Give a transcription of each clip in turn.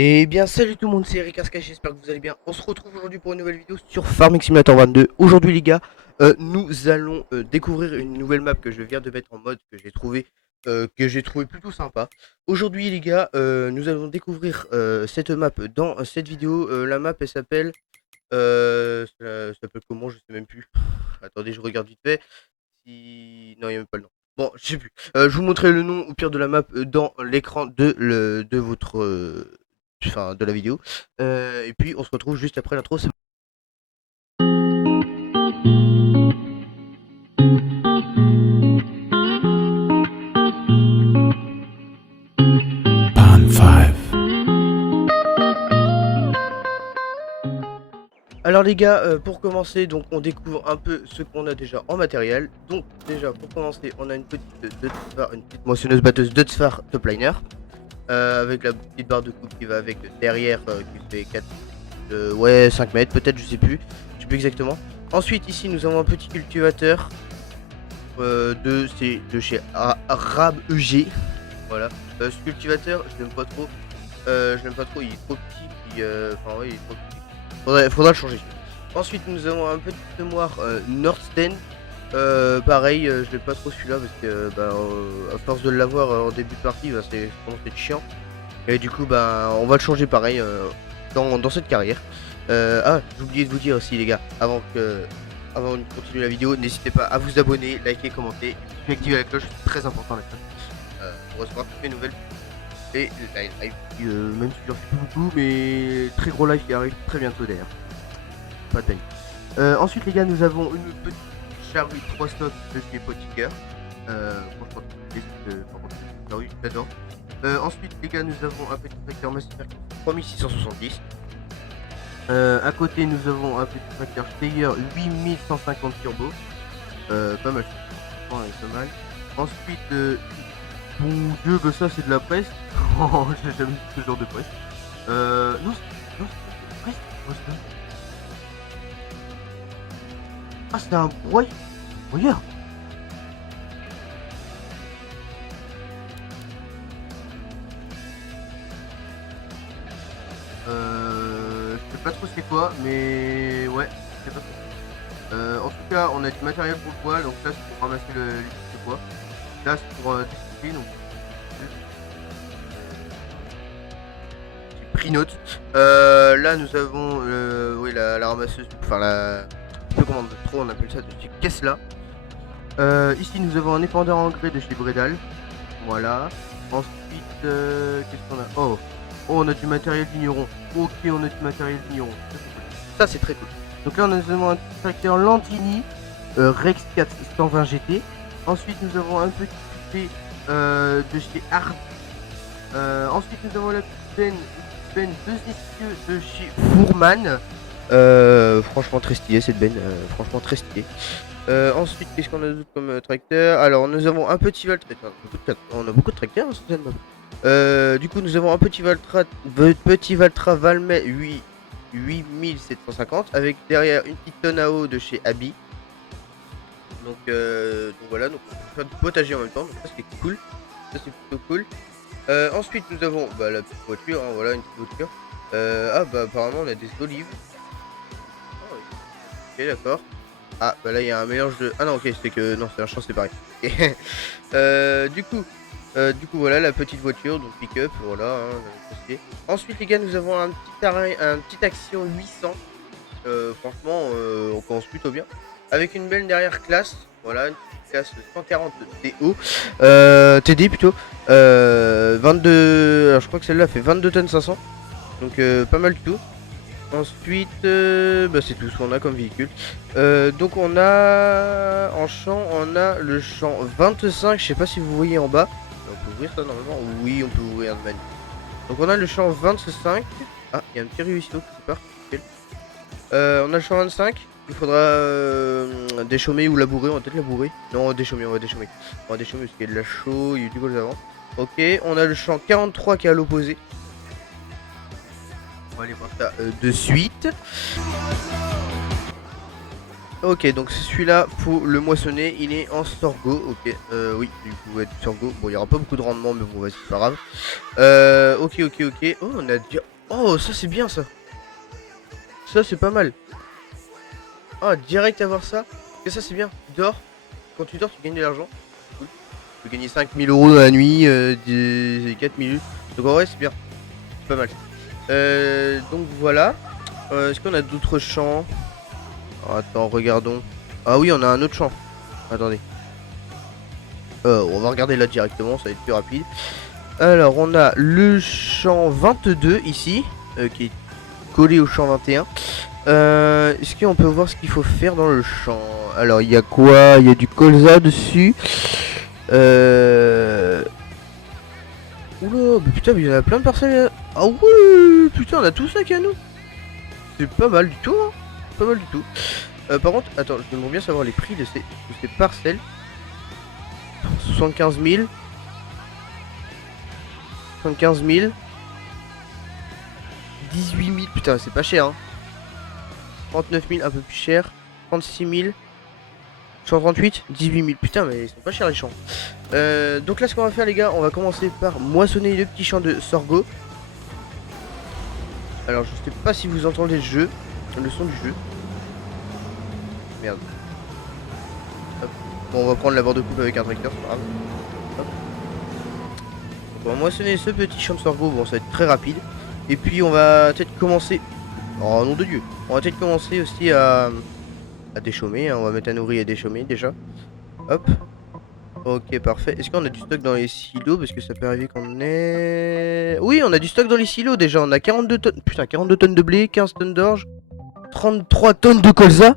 Eh bien salut tout le monde, c'est Eric Aska, j'espère que vous allez bien. On se retrouve aujourd'hui pour une nouvelle vidéo sur Farming Simulator 22. Aujourd'hui les gars, nous allons découvrir une nouvelle map que je viens de mettre en mode, que j'ai trouvé plutôt sympa. Aujourd'hui les gars, nous allons découvrir cette map dans cette vidéo. La map elle s'appelle... ça s'appelle comment? Je sais même plus. Attendez, je regarde vite fait. Si... Non, il n'y a même pas le nom. Bon, je sais plus. Je vous montrerai le nom au pire de la map dans l'écran de votre... enfin, de la vidéo. Et puis, on se retrouve juste après l'intro. Pan 5. Alors les gars, pour commencer, donc on découvre un peu ce qu'on a déjà en matériel. Donc déjà, pour commencer, on a une petite une petite moissonneuse batteuse Dutzfar Top Liner. Avec la petite barre de coupe qui va avec derrière, qui fait 4, ouais, 5 mètres peut-être, je sais plus exactement. Ensuite ici nous avons un petit cultivateur de chez Arab EG. Voilà. Ce cultivateur, je l'aime pas trop. Il est trop petit. Enfin ouais, il est trop petit. Faudra le changer. Ensuite nous avons un petit semoir Nordsten. Pareil, je l'aime pas trop celui-là parce que à force de l'avoir en début de partie, c'est commence à être chiant. Et du coup, on va le changer pareil dans cette carrière. J'ai oublié de vous dire aussi, les gars, avant de continuer la vidéo, n'hésitez pas à vous abonner, liker, commenter, et puis activer la cloche, c'est très important la cloche, pour recevoir toutes mes nouvelles. Et les lives, même si j'en fais plus beaucoup, mais très gros live qui arrive très bientôt d'ailleurs. Pas de panique. Ensuite, les gars, nous avons une petite charrue 3 stocks de chez Potiker. Franchement, charrue, j'adore. Ensuite, les gars, nous avons un petit tracteur Master 3670. À côté, nous avons un petit tracteur Steyr 8150 turbo. Pas mal. Ouais, pas mal. Ensuite, bon Dieu, ça c'est de la presse. J'ai jamais vu ce genre de presse. Non, c'est presse. Ah, c'est un broyeur. Je sais pas trop c'est quoi, mais ouais, je sais pas trop. En tout cas, on a du matériel pour le poids, donc là c'est pour ramasser le poids. Là c'est pour discipliner, donc j'ai pris note. Là nous avons oui, la ramasseuse, enfin je sais pas comment trop on appelle ça, de cette caisse là. Ici nous avons un épandeur engrais de chez Bredal. Voilà. Ensuite, qu'est-ce qu'on a? Oh, on a du matériel vigneron. Ok, on a du matériel vigneron. Ça c'est très cool. Donc là, nous avons un tracteur Landini Rex 4 120 GT. Ensuite, nous avons un petit coupé de chez Hard. Ensuite, nous avons la benne 2 essieux de chez Fourman. Franchement très stylé cette benne, franchement très stylé. Ensuite, qu'est-ce qu'on a d'autre comme tracteur? Alors, nous avons un petit Valtra. On a beaucoup de tracteurs hein, sur cette map. Du coup, nous avons un petit Valtra Valmet 8750 avec derrière une petite tonne à eau de chez Abi. Donc voilà, donc on peut faire du potager en même temps, donc ça c'est cool. Ça c'est plutôt cool. Ensuite, nous avons la petite voiture, hein, voilà une petite voiture. Apparemment, on a des olives. Oh, ok, d'accord. Ah, là il y a un mélange de. Ah non, ok, c'est que. Non, c'est un champ séparé. Du coup, voilà la petite voiture, donc pick-up, voilà. Hein, ensuite, les gars, nous avons un petit Action 800. Franchement, on commence plutôt bien. Avec une belle derrière classe, voilà, une petite classe 140 TO. TD plutôt. 22. Alors, je crois que celle-là fait 22 tonnes 500. Donc, pas mal du tout. Ensuite, c'est tout ce qu'on a comme véhicule. Donc on a en champ, on a le champ 25. Je sais pas si vous voyez en bas. On peut ouvrir ça normalement. Oui, on peut ouvrir de manière. Donc on a le champ 25. Ah, il y a un petit ruisseau qui part. On a le champ 25. Il faudra déchaumer ou labourer. On va peut-être labourer. Non, on va déchaumer. On va déchaumer parce qu'il y a de la chaux, il y a du gol avant. Ok, on a le champ 43 qui est à l'opposé. On va aller voir ça de suite. Ok, donc c'est celui-là, faut le moissonner, il est en sorgho, ok, oui, du coup, ouais, du sorgho, bon, il y aura pas beaucoup de rendement, mais bon, vas-y, c'est pas grave. Ok, oh, on a déjà, oh, ça c'est bien, ça c'est pas mal. Ah, direct avoir ça, et ça c'est bien, tu dors, quand tu dors, tu gagnes de l'argent, c'est cool. Tu peux gagner 5 000 € dans la nuit, 4 000, donc en vrai, c'est bien, c'est pas mal. Donc voilà, est-ce qu'on a d'autres champs? Oh, attends, regardons. Ah oui, on a un autre champ, attendez. On va regarder là directement, ça va être plus rapide. Alors, on a le champ 22 ici, qui est collé au champ 21. Est-ce qu'on peut voir ce qu'il faut faire dans le champ? Alors, il y a quoi? Il y a du colza dessus. Euh... Oula, mais putain, mais il y en a plein de parcelles. Ah ouais, putain, on a tout ça qui est à nous. C'est pas mal du tout, hein. Pas mal du tout. Par contre, attends, j'aimerais bien savoir les prix de ces parcelles. 75 000. 75 000. 18 000, putain, c'est pas cher, hein. 39 000, un peu plus cher. 36 000. 138, 18 000. Putain, mais ils sont pas chers les champs. Donc là, ce qu'on va faire, les gars, on va commencer par moissonner le petit champ de sorgho. Alors, je sais pas si vous entendez le son du jeu. Merde. Hop. Bon, on va prendre la barre de coupe avec un tracteur, c'est pas grave. Hop. Donc, on va moissonner ce petit champ de sorgho. Bon, ça va être très rapide. Et puis, on va peut-être commencer. Oh, nom de Dieu. On va peut-être commencer aussi à déchaumer, hein. On va mettre un ouvrier à déchaumer déjà. Hop. Ok, parfait. Est-ce qu'on a du stock dans les silos? Parce que ça peut arriver qu'on ait... Oui, on a du stock dans les silos déjà. On a 42 tonnes. Putain, 42 tonnes de blé, 15 tonnes d'orge, 33 tonnes de colza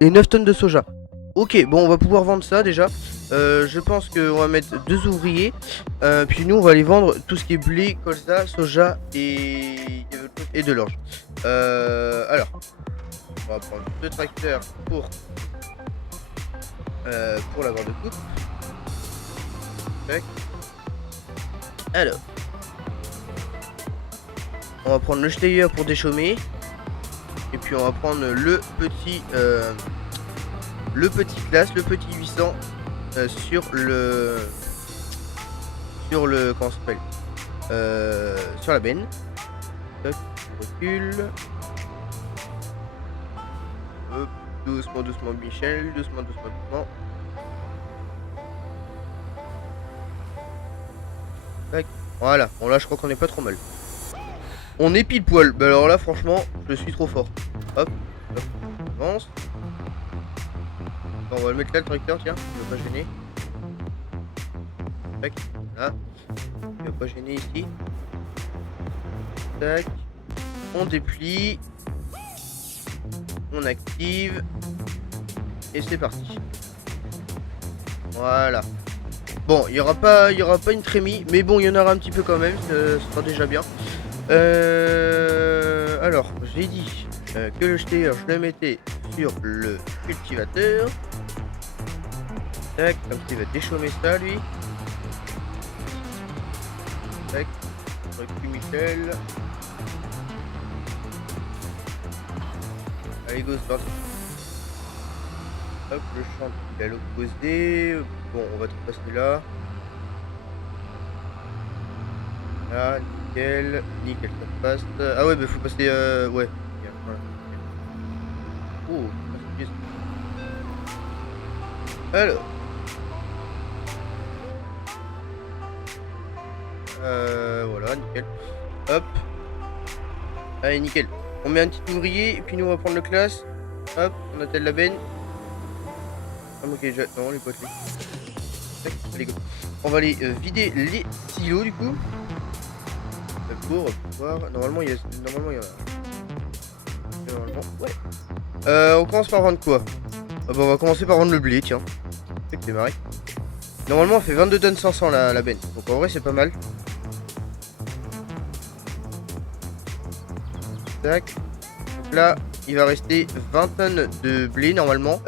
et 9 tonnes de soja. Ok, bon, on va pouvoir vendre ça déjà. Je pense qu'on va mettre 2 ouvriers. Puis nous, on va aller vendre tout ce qui est blé, colza, soja et de l'orge. Alors, on va prendre 2 tracteurs pour la barre de coupe. Tac. Alors, on va prendre le Steyr pour déchaumer. Et puis on va prendre le petit classe, le petit 800 sur le comment ça s'appelle, sur la benne. Tac, on recule. Hop, doucement, doucement, Michel, doucement, doucement, doucement. Tac, voilà. Bon là, je crois qu'on est pas trop mal. On est pile poil. Bah alors là, franchement, je suis trop fort. Hop, hop, on avance. Bon, on va le mettre là, le tracteur, tiens, il va pas gêner. Tac, là. Il va pas gêner ici. Tac. On déplie. On active. Et c'est parti. Voilà. Bon, il y aura pas une trémie, mais bon, il y en aura un petit peu quand même, ce sera déjà bien. Alors, j'ai dit que le jeteur, je le mettais sur le cultivateur. Tac, comme ça il va déchaumer ça lui. Tac, recule Michel. Allez, go, c'est parti. Hop, le champ est à l'opposé. Bon, on va tout passer là. Là, nickel. Nickel, ça passe. Ah ouais, bah faut passer. Ouais. Voilà. Oh, c'est bien. Alors. Voilà, nickel. Hop. Allez, nickel. On met un petit ouvrier et puis nous on va prendre le classe. Hop, on attelle la benne. Ah, ok, non, les potes. Allez, go. On va aller vider les silos du coup. Pour pouvoir. Normalement, il y en a. Normalement, ouais. On commence par vendre quoi? Ah bah, on va commencer par vendre le blé, tiens. C'est démarré. Normalement, on fait 22 tonnes 500 la benne. Donc en vrai, c'est pas mal. Tac. Donc là, il va rester 20 tonnes de blé normalement.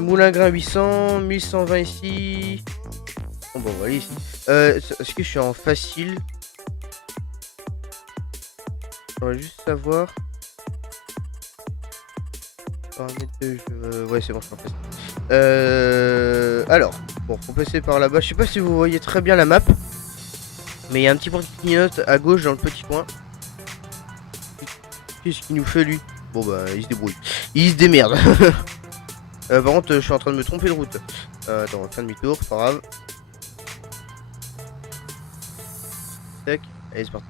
Moulin grain 800, 1120 ici. Bon, on va aller ici. Est-ce que je suis en facile? On va juste savoir. paramètres de jeu. Ouais, c'est bon, je suis alors, bon, faut passer par là-bas. Je sais pas si vous voyez très bien la map, mais il y a un petit point qui clignote à gauche dans le petit coin. Qu'est-ce qu'il nous fait lui? Bon bah, il se débrouille. Il se démerde. Par contre, je suis en train de me tromper de route. Attends, on va faire demi-tour, pas grave. Tac, allez, c'est parti.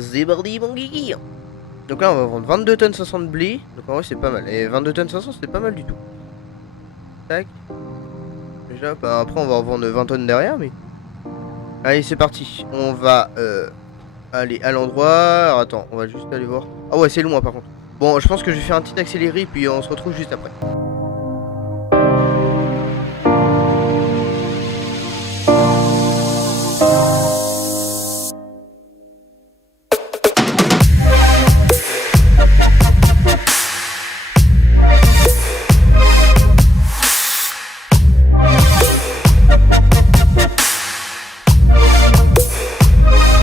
C'est parti, mon guigui. Donc là, on va vendre 22 tonnes 500 de blé. Donc en vrai, c'est pas mal. Et 22 tonnes 500, c'est pas mal du tout. Tac. Déjà, bah, après, on va en vendre 20 tonnes derrière, mais... Allez, c'est parti. On va aller à l'endroit. Alors, attends, on va juste aller voir. Ah ouais, c'est loin, par contre. Bon, je pense que je vais faire un petit accéléré, puis on se retrouve juste après.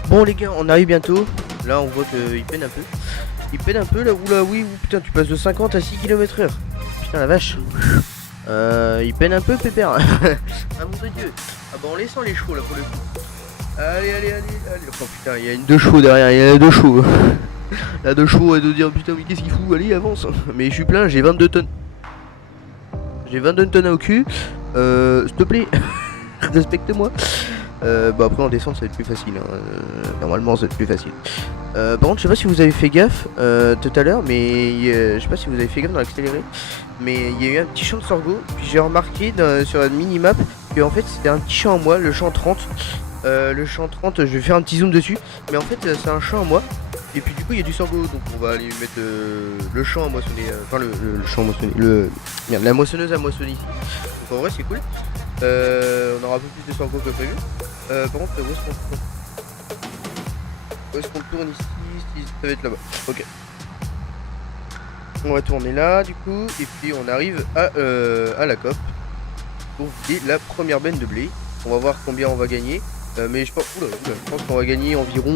Bon les gars, on arrive bientôt. Là on voit qu'il peine un peu. Il peine un peu là, oula oui, putain tu passes de 50 à 6 km/h. Putain la vache. Il peine un peu pépère. Ah mon dieu. Ah bah on laissant les chevaux là pour le coup. Allez. Oh putain, il y a une 2 chevaux derrière, il y a 2 chevaux. La 2 chevaux elle doit dire putain mais qu'est-ce qu'il fout, allez avance. Mais je suis plein, j'ai 22 tonnes. J'ai 22 tonnes au cul. S'il te plaît, respecte-moi. Bah après en descente ça va être plus facile hein. Normalement ça va être plus facile. Par contre je sais pas si vous avez fait gaffe tout à l'heure, mais je sais pas si vous avez fait gaffe dans l'accéléré, mais il y a eu un petit champ de sorgho, puis j'ai remarqué sur la minimap que en fait c'était un petit champ à moi, le champ 30. Le champ 30, je vais faire un petit zoom dessus, mais en fait c'est un champ à moi. Et puis du coup il y a du sorgho, donc on va aller mettre le champ à moissonner, enfin le champ à moissonner, merde, la moissonneuse à moissonner ici. Donc en vrai c'est cool. On aura un peu plus de sorgho que prévu. Par contre, où est-ce qu'on tourne ici? Ça va être là-bas. Ok. On va tourner là, du coup. Et puis, on arrive à la COP. Pour vider la première benne de blé. On va voir combien on va gagner. Mais je pense, je pense qu'on va gagner environ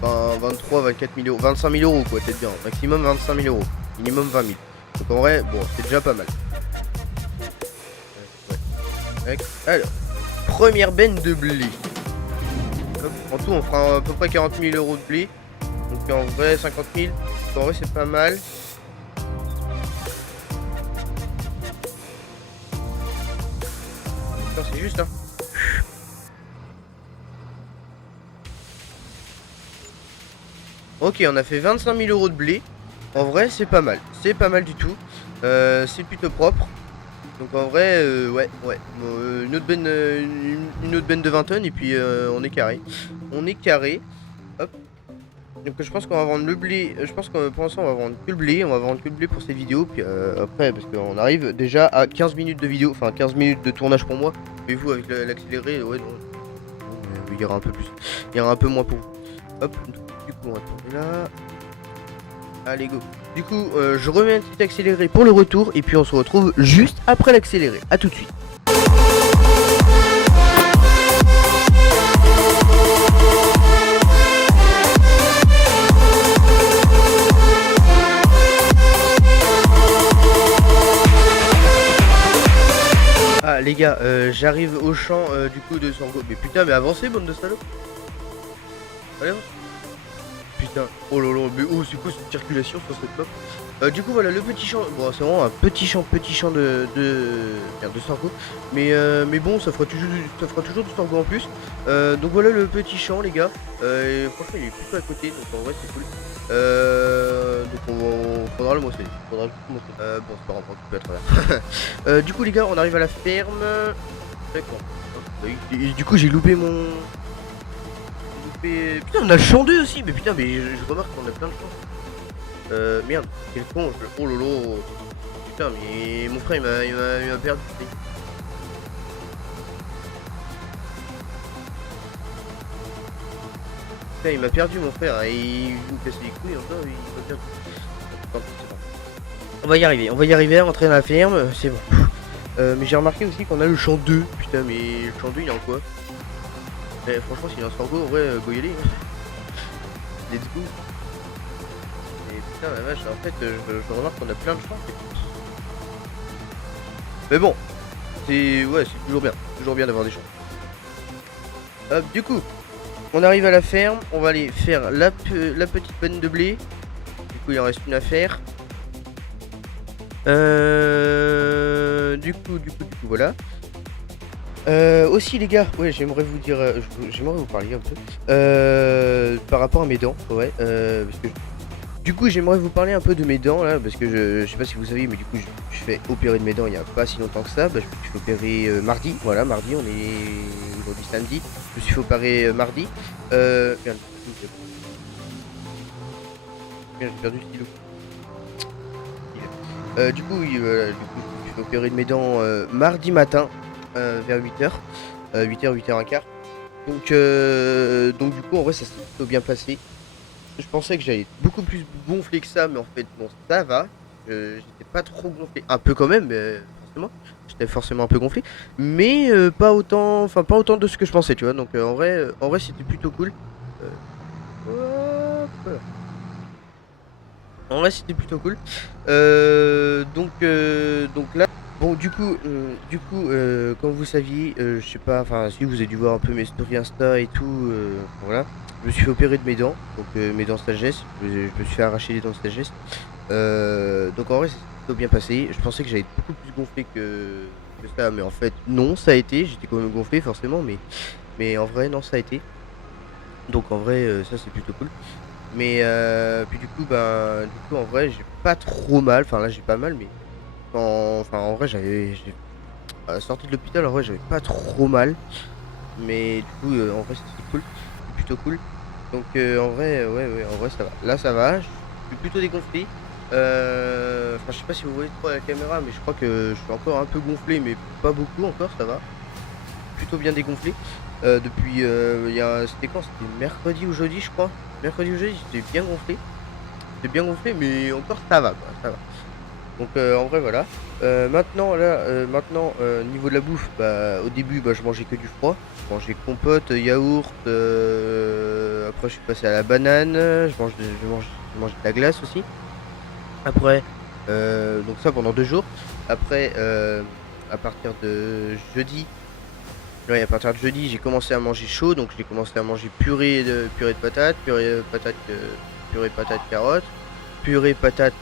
23, 24 000 euros. 25 000 euros, quoi, peut-être bien. Maximum 25 000 euros. Minimum 20 000. Donc, en vrai, bon, c'est déjà pas mal. Ouais. Alors. Première benne de blé. Hop, en tout, on fera à peu près 40 000 euros de blé. Donc en vrai, 50 000. En vrai, c'est pas mal. C'est juste, hein. Ok, on a fait 25 000 euros de blé. En vrai, c'est pas mal. C'est pas mal du tout. C'est plutôt propre. Donc en vrai, ouais. Une autre benne de 20 tonnes et puis on est carré. On est carré. Hop. Donc je pense qu'on va vendre le blé. Je pense que pour l'instant on va vendre que le blé. On va vendre que le blé pour cette vidéo. Puis après, parce qu'on arrive déjà à 15 minutes de vidéo. Enfin 15 minutes de tournage pour moi. Mais vous avec l'accéléré, ouais, non. Il y aura un peu plus. Il y aura un peu moins pour vous. Hop. Du coup on va tourner là. Allez go. Du coup je remets un petit accéléré pour le retour. Et puis on se retrouve juste après l'accéléré. A tout de suite. Ah les gars, j'arrive au champ du coup de sorgho. Mais putain, mais avancez bande de salauds. Allez avance. Putain, oh là là, mais oh c'est quoi cette circulation sur cette map. Du coup voilà le petit champ. Bon c'est vraiment un petit champ de sorgho. Mais bon ça fera toujours du sorgho en plus. Donc voilà le petit champ les gars. Et franchement il est plutôt à côté, donc en vrai c'est cool. Donc on faudra le moissonner. Bon c'est pas grave, on peut être là. Du coup les gars on arrive à la ferme. D'accord. Du coup j'ai loupé mon... Putain on a le champ 2 aussi. Mais putain mais je remarque qu'on a plein de champs. Merde quel con. Oh lolo. Putain mais mon frère il m'a perdu. Putain il m'a perdu mon frère. Et il me casse les couilles encore. Il m'a perdu. Attends, c'est bon. On va y arriver à rentrer dans la ferme. C'est bon. Mais j'ai remarqué aussi qu'on a le champ 2. Putain mais le champ 2 il est en quoi? Franchement s'il est en sorgho, en vrai, go y aller. Let's go. Et Putain, la vache, en fait, je remarque qu'on a plein de champs. Mais bon, ouais, c'est toujours bien d'avoir des champs. Hop, du coup, on arrive à la ferme, on va aller faire la petite panne de blé. Du coup, il en reste une à faire. Du coup, voilà. Aussi les gars, ouais, j'aimerais vous dire, j'aimerais vous parler un peu par rapport à mes dents, ouais, parce que du coup j'aimerais vous parler un peu de mes dents là, parce que je sais pas si vous savez, mais du coup je fais opérer de mes dents il y a pas si longtemps que ça, bah, je me suis fait opérer mardi, voilà, mardi, on est aujourd'hui samedi, je me suis fait opérer mardi, merde, j'ai perdu le stylo. Du coup, oui, du coup, je me suis fait opérer de mes dents mardi matin vers 8h. 8h, 8h15. Donc du coup, en vrai, ça s'est plutôt bien passé. Je pensais que j'allais beaucoup plus gonfler que ça, mais en fait, bon, ça va. J'étais pas trop gonflé. Un peu quand même, mais forcément. J'étais forcément un peu gonflé. Mais pas autant, enfin, pas autant de ce que je pensais, tu vois. Donc en vrai c'était plutôt cool. Hop. En vrai, c'était plutôt cool. Donc là, bon, comme vous saviez, je sais pas, enfin, si vous avez dû voir un peu mes stories Insta et tout, voilà. Je me suis fait opérer de mes dents, donc mes dents de sagesse. Je me suis fait arracher les dents de sagesse. Donc en vrai, c'est plutôt bien passé. Je pensais que j'allais être beaucoup plus gonflé que ça, mais en fait, non, ça a été. J'étais quand même gonflé, forcément, mais en vrai, non, ça a été. Donc en vrai, ça c'est plutôt cool. Mais puis du coup en vrai j'ai pas trop mal, enfin là j'ai pas mal, mais enfin en vrai à la sortie de l'hôpital en vrai j'avais pas trop mal, mais du coup en vrai c'est cool, c'est plutôt cool. Donc en vrai ouais en vrai ça va. Là ça va, je suis plutôt dégonflé. Enfin je sais pas si vous voyez trop à la caméra, mais je crois que je suis encore un peu gonflé, mais pas beaucoup encore, ça va. Plutôt bien dégonflé. Depuis c'était quand? C'était mercredi ou jeudi je crois. Mercredi ou jeudi j'étais bien gonflé. C'est bien gonflé, mais encore ça va, quoi, ça va. Donc en vrai voilà. Maintenant niveau de la bouffe, bah au début bah je mangeais que du froid. Je mangeais compote, yaourt. Après je suis passé à la banane. Je mange de la glace aussi. Après donc ça pendant 2 jours. Après à partir de jeudi. Ouais, à partir de jeudi, j'ai commencé à manger chaud, donc j'ai commencé à manger purée de patates, purée de patates carottes, purée patate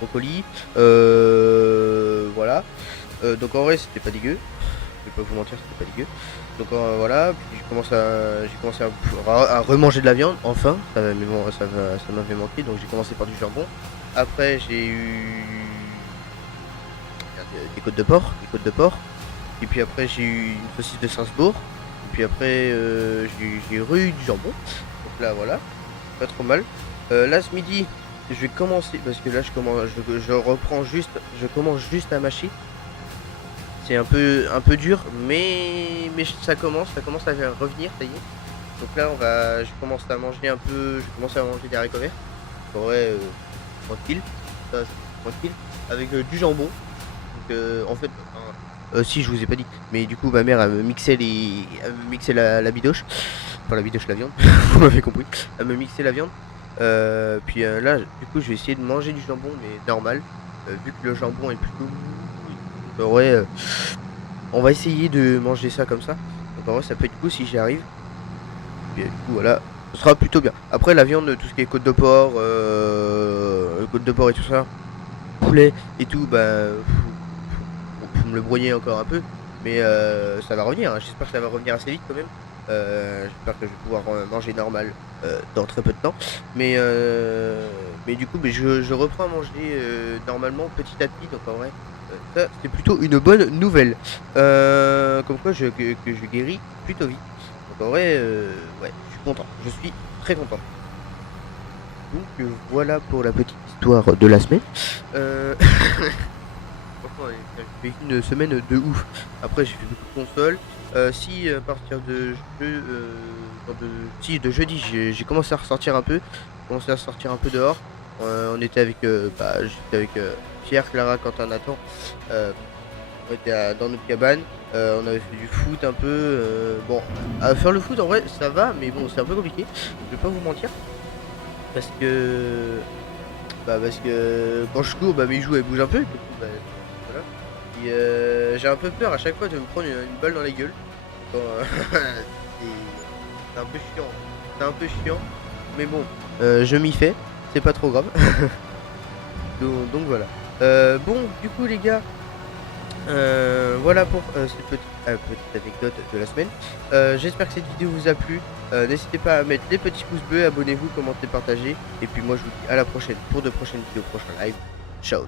brocoli. Voilà. Donc en vrai c'était pas dégueu. Je vais pas vous mentir, c'était pas dégueu. Donc voilà. Puis j'ai commencé à remanger de la viande. Enfin, ça m'avait manqué. Donc j'ai commencé par du jambon. Après j'ai eu des côtes de porc, Et puis après j'ai eu une saucisse de Strasbourg. Et puis après j'ai eu du jambon. Donc là voilà, pas trop mal. Là ce midi, je vais commencer parce que là je commence juste à mâcher. C'est un peu dur, mais ça commence à revenir, ça y est. Donc là je commence à manger un peu, je commence à manger des haricots verts. Ouais, tranquille, ça, c'est tranquille, avec du jambon. Donc en fait, si je vous ai pas dit, mais du coup ma mère elle me mixait la bidoche, enfin la bidoche la viande, vous m'avez compris. Elle me mixait la viande. Puis là, du coup, je vais essayer de manger du jambon, mais normal, vu que le jambon est plutôt mou. Ouais, on va essayer de manger ça comme ça. Donc en vrai, ça peut être cool si j'y arrive. Puis du coup, voilà, ce sera plutôt bien. Après, la viande, tout ce qui est côte de porc et tout ça, poulet et tout, bah, faut me le broyer encore un peu. Mais ça va revenir, hein. J'espère que ça va revenir assez vite quand même. J'espère que je vais pouvoir manger normal dans très peu de temps. Mais du coup, je reprends à manger normalement petit à petit. Donc en vrai, ça c'est plutôt une bonne nouvelle. Comme quoi que je guéris plutôt vite. Donc en vrai, ouais, je suis content. Je suis très content. Donc voilà pour la petite histoire de la semaine. Franchement, j'ai fait une semaine de ouf. Après, j'ai fait beaucoup de consoles. Si à partir de si de jeudi, j'ai commencé à ressortir un peu, commencé à sortir un peu dehors. On était avec, j'étais avec Pierre, Clara, Quentin, Nathan. On était dans notre cabane. On avait fait du foot un peu. Bon, à faire le foot en vrai, ça va, mais bon, c'est un peu compliqué. Je vais pas vous mentir parce que Bah parce que quand je cours, bah mes joues elles bougent un peu, et du coup, bah, voilà. Et j'ai un peu peur à chaque fois de me prendre une balle dans la gueule. Quand, c'est un peu chiant. C'est un peu chiant. Mais bon, je m'y fais. C'est pas trop grave. Donc voilà. Bon, du coup les gars, voilà pour cette petite anecdote de la semaine. J'espère que cette vidéo vous a plu. N'hésitez pas à mettre les petits pouces bleus, abonnez-vous, commentez, partagez. Et puis moi je vous dis à la prochaine pour de prochaines vidéos, prochains live. Ciao.